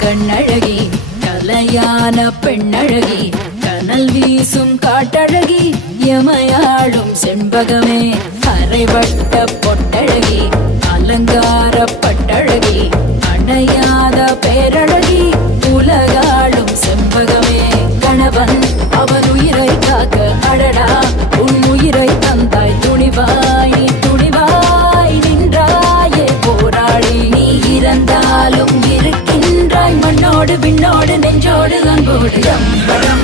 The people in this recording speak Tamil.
கண்ணழகி கலையான பெண்ணழகி கனல் வீசும் காட்டழகி எமையாளும் செண்பகமே அரைவட்ட பொட்டழகி அலங்கார பட்டழகி அணையாத பேரழகி உலகாளும் செண்பகமே கணவன் அவன் உயிரை காக்க அடடா உன் உயிரை தந்தாய் துணிவாய் துணிவாய் நின்றாயே போராளி நீ இறந்தாலும் இருக்கின்றாய் மண்ணோடு விண்ணோடு நெஞ்சோடு அன்போடு அம்பரம்